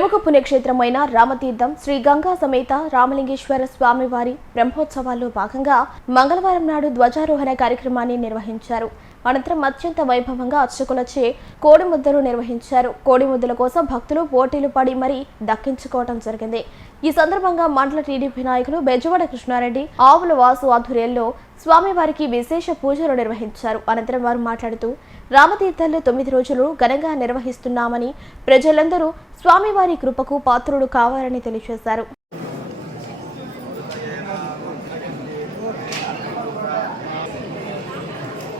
ప్రముఖ పుణ్యక్షేత్రమైన రామతీర్థం శ్రీ గంగా సమేత రామలింగేశ్వర స్వామివారి బ్రహ్మోత్సవాల్లో భాగంగా మంగళవారం నాడు ధ్వజారోహణ కార్యక్రమాన్ని నిర్వహించారు. అనంతరం అత్యంత వైభవంగా అర్చకులచే కోడిముద్దలు నిర్వహించారు. కోడిముద్దల కోసం భక్తులు పోటీలు పడి మరీ దక్కించుకోవడం జరిగింది. ఈ సందర్భంగా మండల టీడీపీ నాయకులు బెజవాడ కృష్ణారెడ్డి ఆవుల వాసు ఆధ్వర్యంలో స్వామివారికి విశేష పూజలు నిర్వహించారు. అనంతరం వారు మాట్లాడుతూ రామతీర్థంలో తొమ్మిది రోజులు ఘనంగా నిర్వహిస్తున్నామని ప్రజలందరూ స్వామివారి కృపకు పాత్రుడు కావాలని తెలియజేశారు.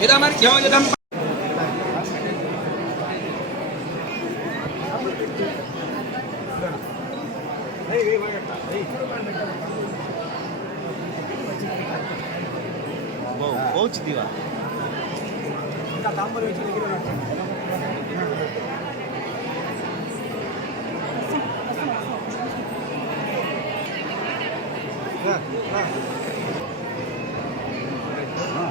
යදම් හරි යෝ යදම් બહુ બહુ જ દીવા કામ પર વેચી નીકળ્યો Yeah, yeah.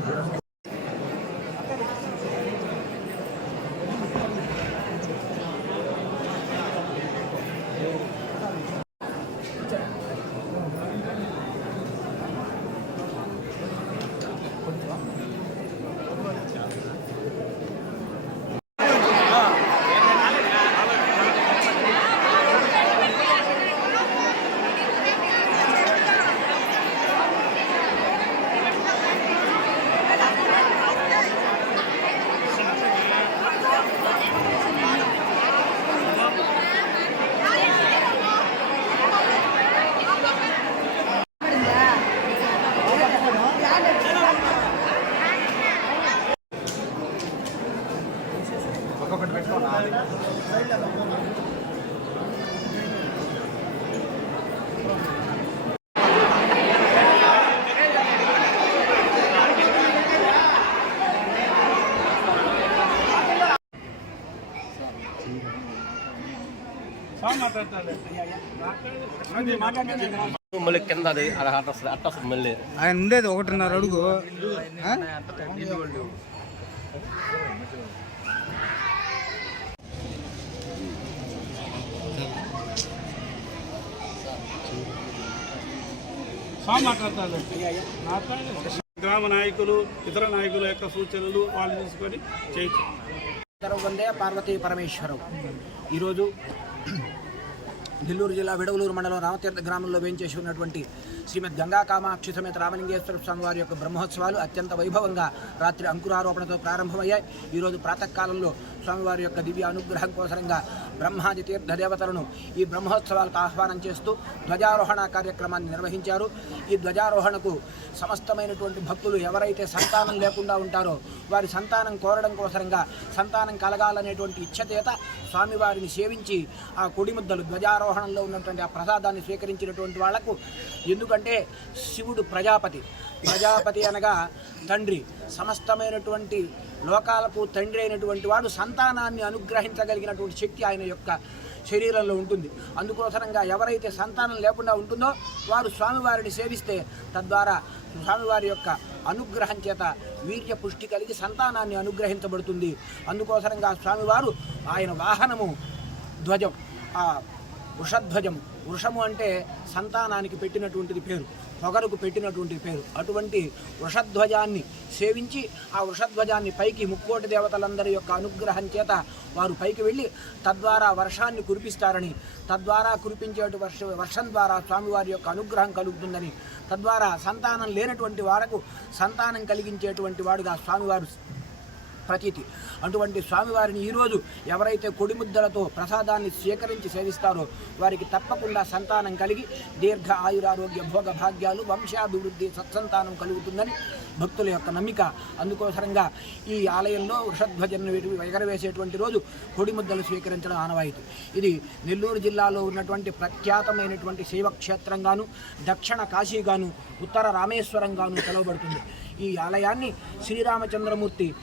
కృష్ణ ఒక్కొక్కటి పెట్టుకోనా మళ్ళీ కింద అది అలా అట్ట మళ్ళీ ఆయన ఉండేది ఒకటిన్నర అడుగు గ్రామ నాయకులు ఇతర నాయకుల యొక్క సూచనలు వాళ్ళు తీసుకొని చేయొచ్చు వందే పార్వతీ పరమేశ్వరం. ఈరోజు నెల్లూరు జిల్లా విడవలూరు మండలం రామతీర్థ గ్రామంలో వేయించేసి ఉన్నటువంటి శ్రీమద్ గంగా కామాక్షి సమేత రామలింగేశ్వర స్వామి వారి యొక్క బ్రహ్మోత్సవాలు అత్యంత వైభవంగా రాత్రి అంకురారోపణతో ప్రారంభమయ్యాయి. ఈరోజు ప్రాతకాలంలో స్వామివారి యొక్క దివ్య అనుగ్రహం కోసరంగా బ్రహ్మాది తీర్థ దేవతలను ఈ బ్రహ్మోత్సవాలకు ఆహ్వానం చేస్తూ ధ్వజారోహణ కార్యక్రమాన్ని నిర్వహించారు. ఈ ధ్వజారోహణకు సమస్తమైనటువంటి భక్తులు ఎవరైతే సంతానం లేకుండా ఉంటారో వారి సంతానం కోరడం కోసరంగా సంతానం కలగాలనేటువంటి ఇచ్చతేత స్వామివారిని సేవించి ఆ కొడిముద్దలు ఆరోహణంలో ఉన్నటువంటి ఆ ప్రసాదాన్ని స్వీకరించినటువంటి వాళ్ళకు ఎందుకంటే శివుడు ప్రజాపతి. ప్రజాపతి అనగా తండ్రి. సమస్తమైనటువంటి లోకాలకు తండ్రి అయినటువంటి వాడు సంతానాన్ని అనుగ్రహించగలిగినటువంటి శక్తి ఆయన యొక్క శరీరంలో ఉంటుంది. అందుకోసరంగా ఎవరైతే సంతానం లేకుండా ఉంటుందో వారు స్వామివారిని సేవిస్తే తద్వారా స్వామివారి యొక్క అనుగ్రహం చేత వీర్య పుష్టి కలిగి సంతానాన్ని అనుగ్రహించబడుతుంది. అందుకోసరంగా స్వామివారు ఆయన వాహనము ధ్వజం వృషధ్వజం వృషము అంటే సంతానానికి పెట్టినటువంటిది పేరు పొగరుకు పెట్టినటువంటి పేరు. అటువంటి వృషధ్వజాన్ని సేవించి ఆ వృషధ్వజాన్ని పైకి ముక్కోటి దేవతలందరి యొక్క అనుగ్రహం చేత వారు పైకి వెళ్ళి తద్వారా వర్షాన్ని కురిపిస్తారని తద్వారా కురిపించేటు వర్ష వర్షం ద్వారా స్వామివారి యొక్క అనుగ్రహం కలుగుతుందని తద్వారా సంతానం లేనటువంటి వారకు సంతానం కలిగించేటువంటి వాడుగా స్వామివారు ప్రతీతి. అటువంటి స్వామివారిని ఈరోజు ఎవరైతే కొడిముద్దలతో ప్రసాదాన్ని స్వీకరించి సేవిస్తారో వారికి తప్పకుండా సంతానం కలిగి దీర్ఘ ఆయురారోగ్య భోగ భాగ్యాలు వంశాభివృద్ధి సత్సంతానం కలుగుతుందని భక్తుల యొక్క నమ్మిక. అందుకోసరంగా ఈ ఆలయంలో వృషధ్వజను ఎగరవేసేటువంటి రోజు కొడిముద్దలు స్వీకరించడం ఆనవాయితీ. ఇది నెల్లూరు జిల్లాలో ఉన్నటువంటి ప్రఖ్యాతమైనటువంటి శైవక్షేత్రంగాను దక్షిణ కాశీగాను ఉత్తర రామేశ్వరంగాను పిలువబడుతుంది. ఈ ఆలయాన్ని శ్రీరామచంద్రమూర్తి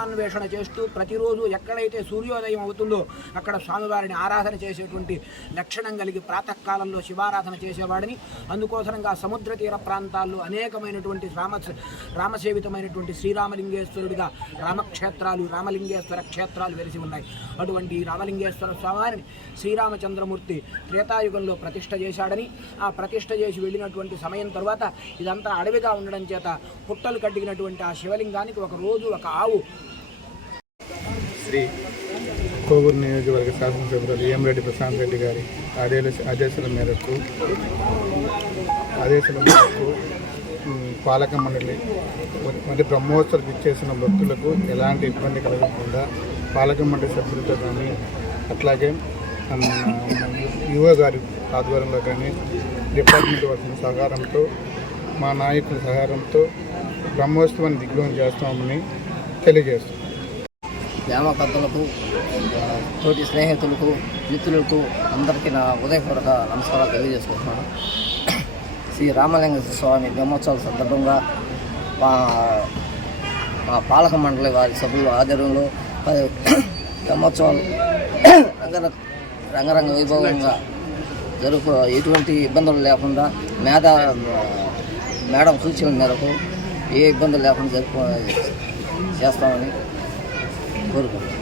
సీతాన్వేషణ చేస్తూ ప్రతిరోజు ఎక్కడైతే సూర్యోదయం అవుతుందో అక్కడ స్వామివారిని ఆరాధన చేసేటువంటి లక్షణం కలిగి ప్రాతకాలంలో శివారాధన చేసేవాడిని. అందుకోసరంగా సముద్ర తీర ప్రాంతాల్లో అనేకమైనటువంటి రామ రామసేవితమైనటువంటి శ్రీరామలింగేశ్వరుడిగా రామక్షేత్రాలు రామలింగేశ్వర క్షేత్రాలు వెలిసి ఉన్నాయి. అటువంటి రామలింగేశ్వర స్వామివారిని శ్రీరామచంద్రమూర్తి త్రేతాయుగంలో ప్రతిష్ఠ చేశాడని ఆ ప్రతిష్ఠ చేసి వెళ్ళినటువంటి సమయం తర్వాత ఇదంతా అడవిగా ఉండడం చేత పుట్టలు కట్టినటువంటి ఆ శివలింగానికి ఒక రోజు ఒక ఆవు శ్రీ కోవూరు నియోజకవర్గ శాసనసభ్యులు రెడ్డి ప్రశాంత్ రెడ్డి గారి ఆదేశ ఆదేశాల మేరకు ఆదేశాల మేరకు పాలక మండలి మరి బ్రహ్మోత్సవాలకు ఇచ్చేసిన భక్తులకు ఎలాంటి ఇబ్బంది కలగకుండా పాలక మండలి సభ్యులతో కానీ అట్లాగే యువ గారి ఆధ్వర్యంలో కానీ డిపార్ట్మెంట్ వారి సహకారంతో మా నాయకుల సహకారంతో బ్రహ్మోత్సవాన్ని దిగ్విజయం చేస్తామని తెలియజేస్తాం గ్రామ తోటి స్నేహితులకు మిత్రులకు అందరికీ నా ఉదయపూర్వక నమస్కారాలు తెలియజేసుకుంటున్నాను. శ్రీ రామలింగేశ్వర స్వామి బ్రహ్మోత్సవాల సందర్భంగా మా మా పాలక మండలి వారి సభ్యుల ఆధ్వర్యంలో పది బ్రహ్మోత్సవాలు రంగర రంగరంగ వైభవంగా జరుపు ఎటువంటి ఇబ్బందులు లేకుండా మేధ మేడం సూచనల మేరకు ఏ ఇబ్బందులు లేకుండా జరుపు చేస్తామని కోరుకుంటున్నాను